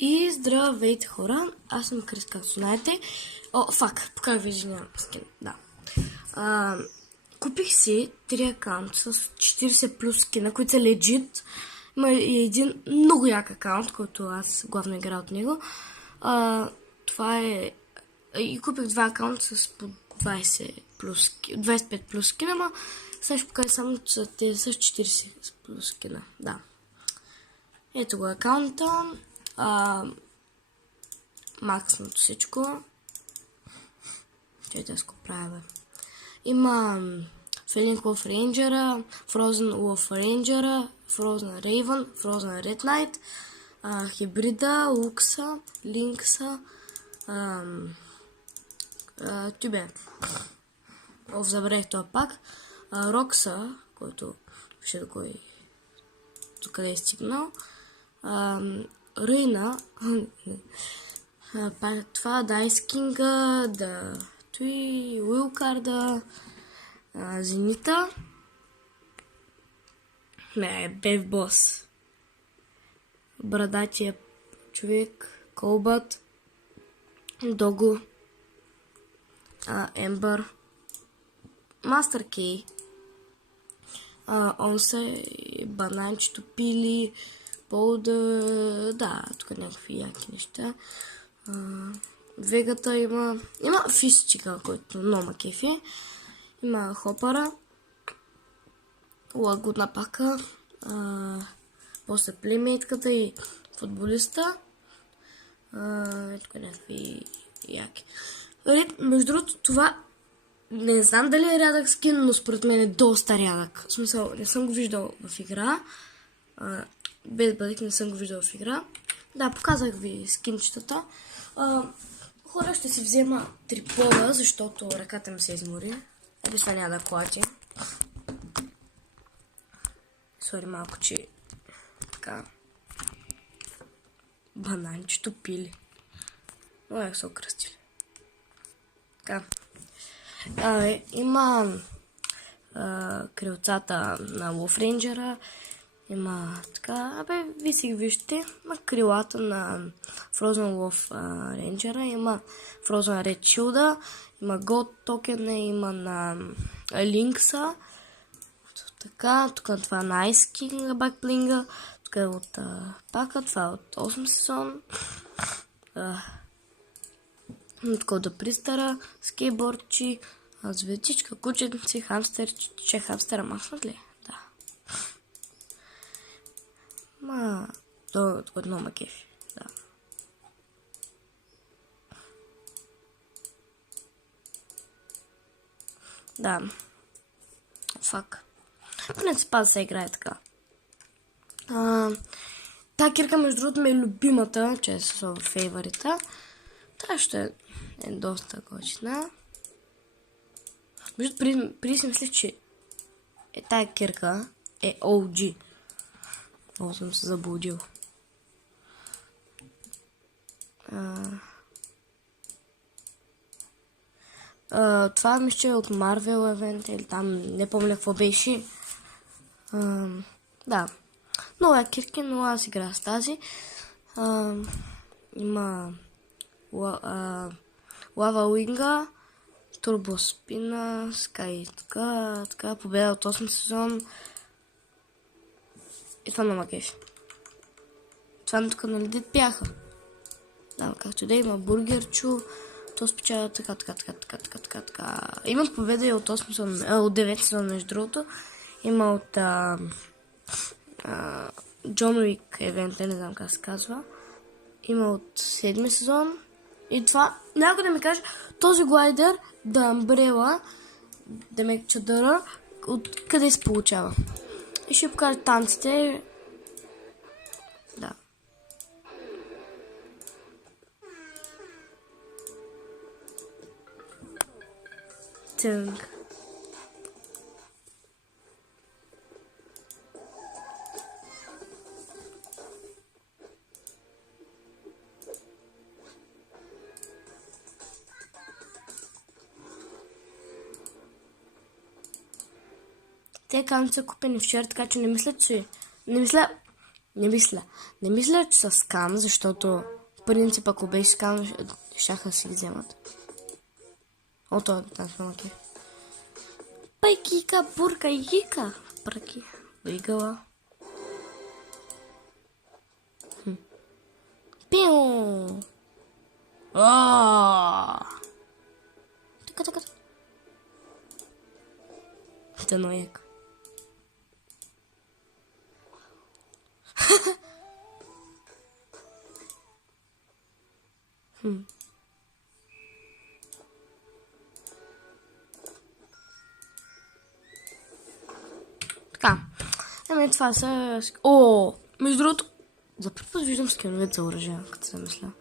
И здравейте хора, аз съм Крис, както знаете. Покажа ви скин, да. Купих си 3 акаунта с 40 плюс скина, които са legit. Има и един много як акаунт, който аз главно играя от него. Това е... И купих 2 акаунта с по 25 плюс скина, но сега ще покажа само, че те са 40 плюс скина, да. Ето го акаунта. Максното всичко. Чайте аз го правя. Има Фелинг Wolf Рейнджера, Frozen Wolf Рейнджера, Frozen Raven, Frozen Red Knight, Хибрида, Лукса, Линкса, Тюбе. Забравих това пак. Рокса, който ще да кой до къде е стигнал. Рейна, това Дайс Кинга, да Туи, Уилкарда, Зенита, Бев Бос, Брадатия човек, Колбът, Дого, Ембър, Мастер Кей, Онсе, Бананчето Пили, Болда, да, тук някакви яки неща. Вегата има физичка, който много ма кефи. Има Хопара, Лагудна пака, после племейтката и футболиста. Тук някакви яки. Между другото, това не знам дали е рядък скин, но според мен е доста рядък. В смисъл, не съм го виждал в игра. Без бъдек не съм го виждал в игра. Да, показах ви скинчетата. Хора, ще си взема трипола, защото ръката ми се измори. Без това няма да клати. Сори малко, че така. Бананчето Пили. Много як са окръстили. Така. Има крилцата на Wolf Рейнджера. Има така, ви си ги вижте, има крилата на Frozen Wolf Ranger, има Frozen Red Shield, има God Token, има на Linksa, така, тук това на Ice King Backbling, тук е от пака, това е от 8 сезон, тук от Пристара, скейтбордчи, звездичка, кученци, хамстер, че хамстера махнат ли? Тук много ма кефи, да. Да. Фак. Принципа се играе така. Та кирка, между другото, ми е любимата, че е с фейворита. Та ще е доста готина. Между преди си мислих, че тая кирка е OG. Много съм се заблудил. Това мисля, е от Marvel Event или там не помня какво беше. Да. Много е кирки, но аз играя с тази. Има Лава Уинга, Турбо Спина, Скай, така, победа от 8 сезон. И това на кефи. Това тук нали дет пяха. Да, както да има бургерчо, то спечава така. Има победа и от 8 сезон, от 9 сезон между другото. Има от Джон Уик евент, не знам как се казва. Има от 7 сезон. И това, някой да ми каже, този глайдер, да Umbrella, да ме чадъра, от къде се получава. И ще покажа танците. Да. Тънк. Те канци са купени вчера, така че не мисля, Не мисля, че са скам, защото в принцип, ако беше скам, щяха си ги вземат. О, това е окей. Пайкика, бурка и хика. Пръки. Игала. Пиу! Така. Это ноек. Така. Ами това са... О, между другото, за първи път виждам скиновете за оръжия, като се замисля.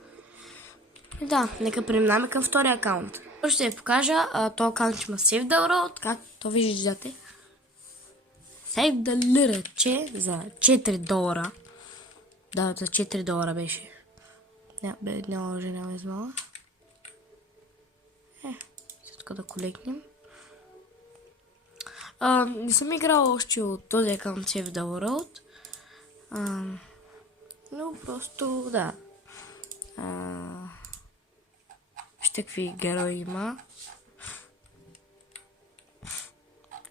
И да, нека преминаме към втория акаунт. Ще ви покажа, този акаунт има Save the World, както виждате. Save the лираче за $4. Да, за $4 беше. Няма лъжа, няма измала. Сега да колекнем. Не съм играл още от този акаунт Save the World. Но просто, да. Вижте какви герои има.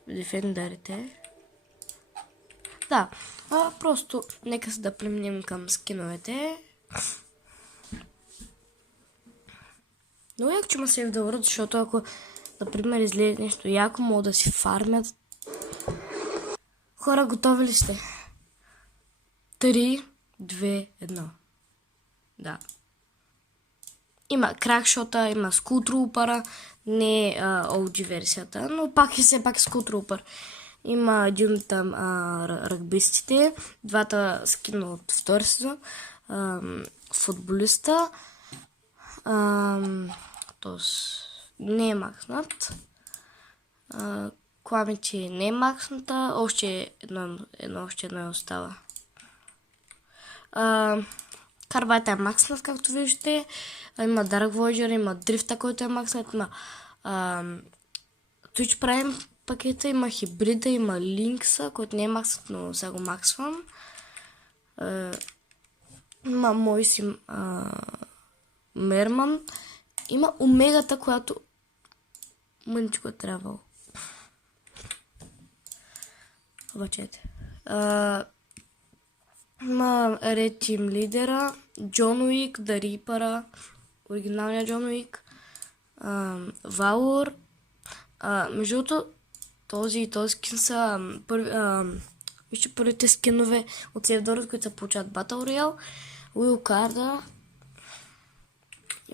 Дефендерите. Да, просто нека се да преминем към скиновете. Много яко, че има Save the World, защото ако, например, излезе нещо яко, могат да си фармят. Хора, готови ли сте? 3, 2, 1. Да. Има кракшота, има скултрупъра, не OG версията, но пак е все пак скултрупър. Има един там ръгбистите, двата скина от втори сезон, футболиста, не е макснат, Кламичи не е максната, още едно остава. Карбайта е макснат, както виждате. Има Dark Voyager, има Дрифта, който е макснат, има Twitch Prime пакета, има Хибрида, има Линкса, който не е макснат, но сега го максвам. Има Мойси Мерман. Има Омегата, която мъничко е трябвало. Обачете. Има Red Team лидера, Джон Уик, The Reaper, оригиналния Джон Уик, Valor. Между другото, този и този скин са вижте първите скинове от Save the World, които се получават Battle Royale. Уил Карда.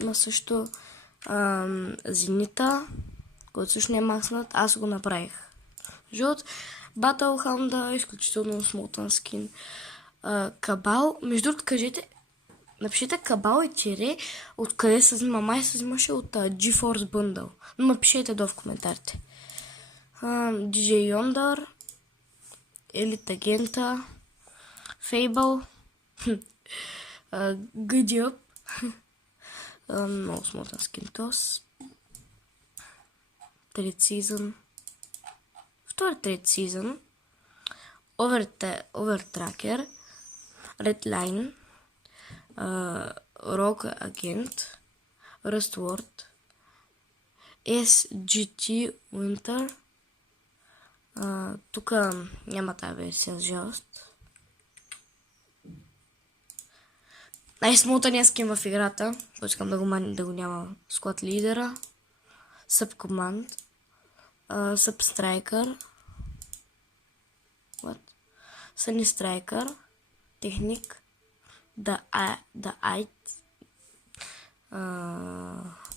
Има също Зенита, който също не е макснат. Аз го направих. Жълт. Battle Hound, изключително смутен скин. Кабал. Между другото, кажете, напишете Кабал и тире, откъде се взима. Май се взимаше от GeForce Bundle. Но напишете долу в коментарите. DJ Yondar, Elite Agenta, Fable, Good Up, много смотан скин тос. Трети сезон. Трети сезон. Overtracker, Redline, Rogue Agent, Rustword, SGT Winter. Тук няма тази версия, за жалост. Най-смутаният скин в играта, който искам да го няма, Squad лидера, Subcommand, Substriker, Sunny Striker, Техник, The Ait,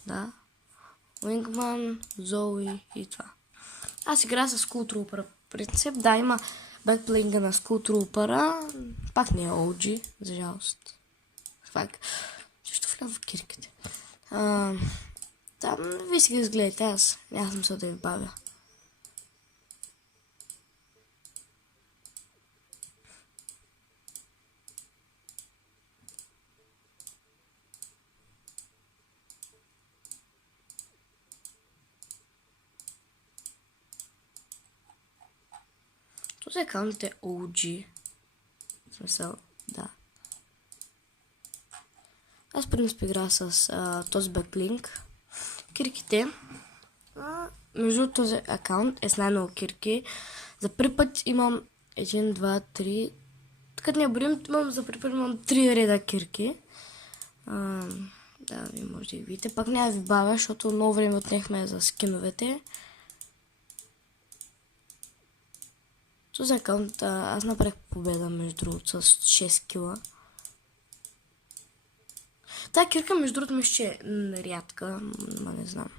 да, Wingman, Zoe и това. Аз играя с Skull Trooper. Принцип, да, има бекплейнга на Skull Trooper, пак не е OG, за жалост. Пак, също влям в кирките. Там, вие си ги изгледайте, аз няма смисъл да ви бавя. Този акаунт е OG. В смисъл, Аз в принцип игра с този беклинк. Кирките. Между този акаунт е с най-много кирки. За първи път имам 1, 2, 3. Като не броим, имам за първи път имам 3 реда кирки. Да, ви може да ги видите. Пак няма ви бавя, защото много време отнехме за скиновете. Този акаунт аз направих победа между другото с 6 кила. Тая кирка между другото мисля, че е рядка, ма не знам.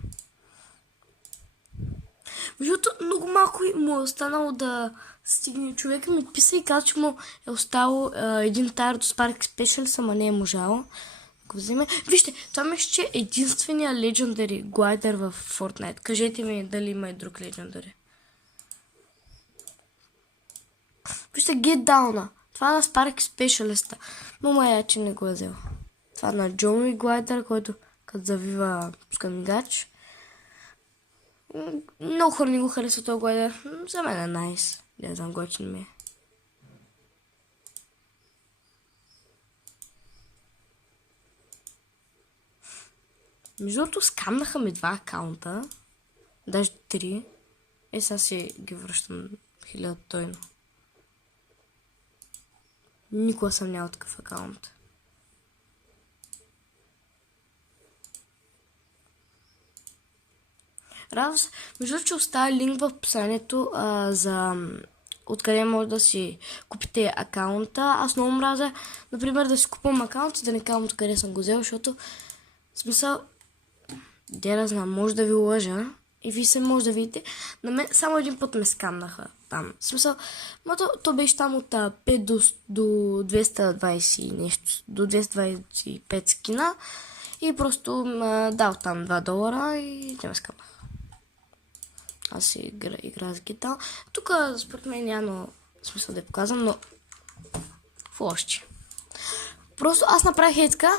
Между другото много малко му е останало да стигне. Човека ми писа и каза, че му е останало един тайр до Spark Special, ама не е можало. Ако вземе. Вижте, това мисля, че е единствения Legendary глайдер в Fortnite. Кажете ми дали има и друг Legendary. Вижте, Get Down. Това на Spark Specialist. Мама я, че не го е взел. Това на Johnny глайдер, който като завива скамигач. Много хора не го харесва този глайдер. За мен е найс. Не знам, готин ми е. Между другото, скамнаха ми 2 акаунта. Даже 3. Сега си ги връщам 1000 тойно. Никога съм нямал такъв акаунт. Радва се. Между другото, че оставя линк в описанието за откъде може да си купите акаунта. Аз много мразя, например, да си купувам акаунт и да не казвам откъде съм го взел, защото в смисъл, да знам, може да ви лъжа и вие се може да видите. На мен само един път ме скамнаха там. В смисъл, то беше там от 5 до 220 нещо, до 225 скина и просто дал там $2 и те ме скамнаха. Аз си игра с гитал. Тук според мен няма смисъл да я показвам, но флошче. Просто аз направих така,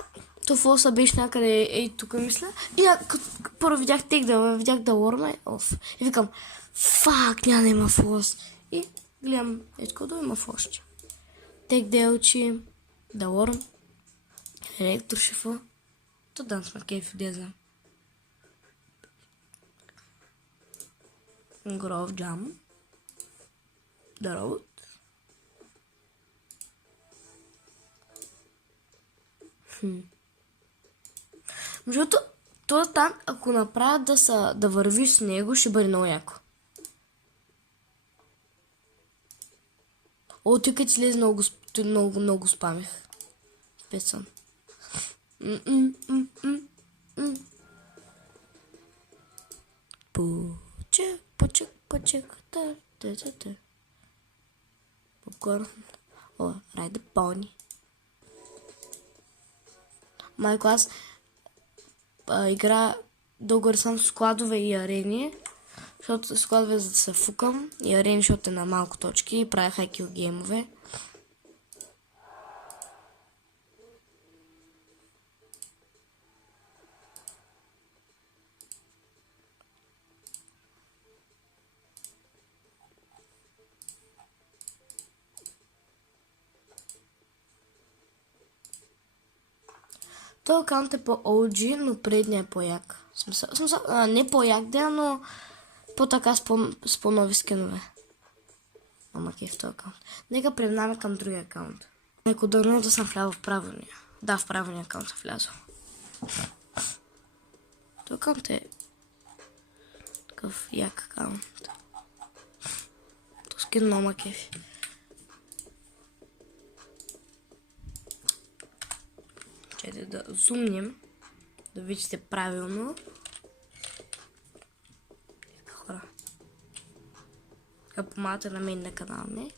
то флоса беше някъде тук мисля. И първо видях да лорме. И викам, фак, няма да има флос. И гледам, да има флошче. Тек делчи, да лорм, електрошифа, то данс макейф, да знам. Гров джам. Дарот. Защото този танк, ако направят да вървиш с него, ще бъде много яко. Тук ти лезе много спамих. Спец съм. Почек. Попкорн. Райде пони. Майко, аз игра дълго рисувам складове и арени, защото складове за да се фукам и арени, защото е на малко точки и правя хайкил геймове. Този акаунт е по-OG, но предният е по-як. Смисъл, не по-як да, но по-така с по-нови скинове. Ама кей в този акаунт. Нека преминаваме към другия акаунт. Неко дълно да съм влязъл в правилния. Да, в правилния акаунт съм влязъл. Този акаунт е такъв як акаунт. То скин много кефи. Да зумнем, да видите правилно. Хора. Така помагате на мен на канала ми.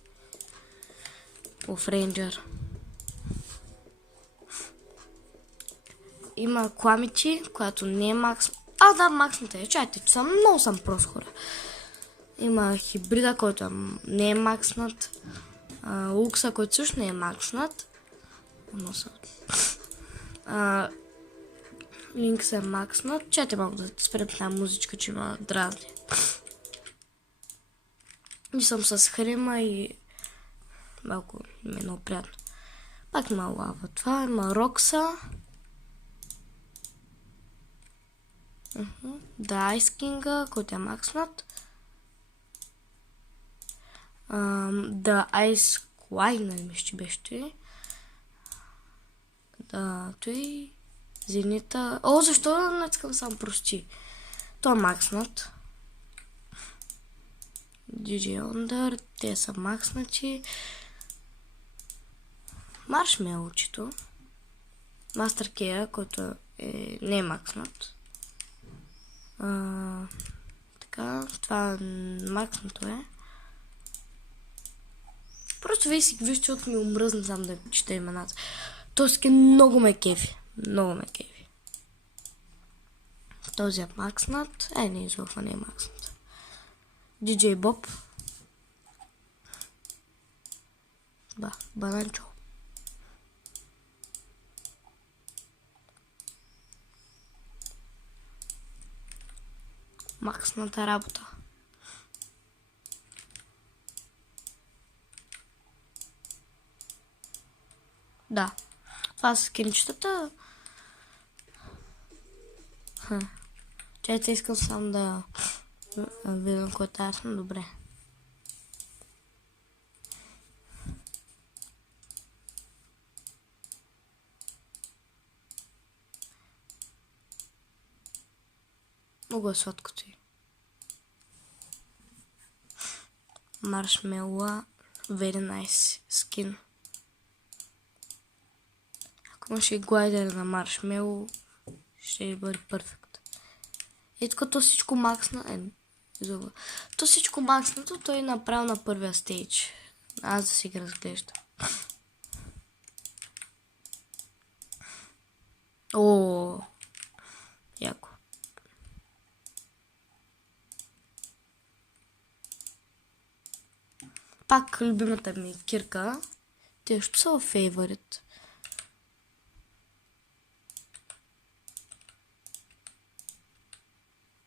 По Рейнджър. Има Кламичи, която не е макс. Да, максната е. Чайте, че много съм прост, хора. Има хибрида, който не е макснат. Лукса, който също не е макснат. Линкс е макснат. Чете малко да спрем тази музичка, че има дразни. И съм с хрема и малко ми е много приятно. Пак има лава. Това има Рокса. The Ice King, който е макснат. The Ice Queen, нали мисля, че беше той. Да, той. Зенита. О, защо не искам сам прости? Той е макснат. DJ Under, те са макснати. Маршмелчето. Мастер Кея, който не е макснат. Така, това макснато е. Просто вие си вижте, защото ми омръзна сам да чета имената. Този е много ме кефи. Много ме кефи. Този е макснат. Не, изолва не е макснат. DJ Bob. Бананчо. Максната работа. Да. Това са скинчетата. Чайте, искам сам да видим кой е ясно. Добре. Много е сладкото й. Маршмелла. Very nice skin. Ако имаше и глайдер на маршмело, ще бъде перфект. И като всичко максна... То всичко макснато, той е направил на първия стейдж. Аз да си ги разглеждам. О, яко. Пак любимата ми кирка. Те ще са в фейворит.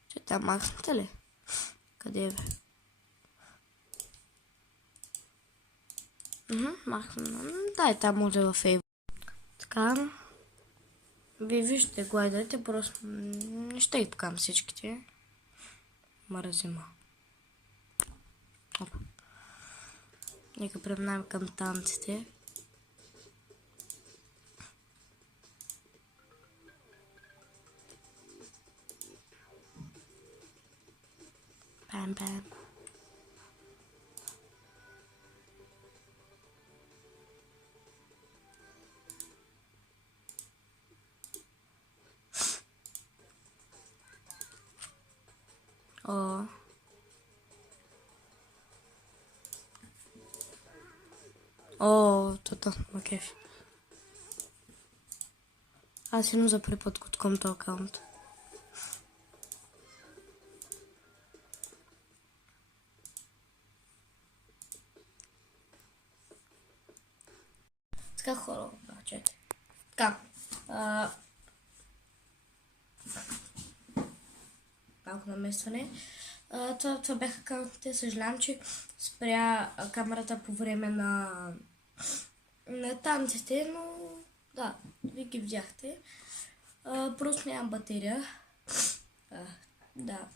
Че там максната ли? Къде е, бе? Максна. Да, и там може във фейворит. Така. Вие вижте глайдерите, просто не ще ги покам всичките. Мразима. Опа. Нека преминаваме към танците. Бам-бам. Това ма кефи. Аз силно за първи път коткам този акаунт. Така хора, чете. Така. Малко намесване. Това бяха акаунтите. Съжалявам, че спря камерата по време на танците, но да, вие ги видяхте. Просто нямам батерия. Да.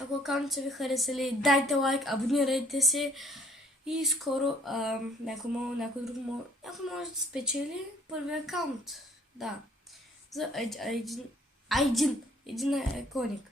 Ако акаунтите ви харесали, дайте лайк, абонирайте се и скоро някой друг може да спечели първи акаунт. Да. За един коник.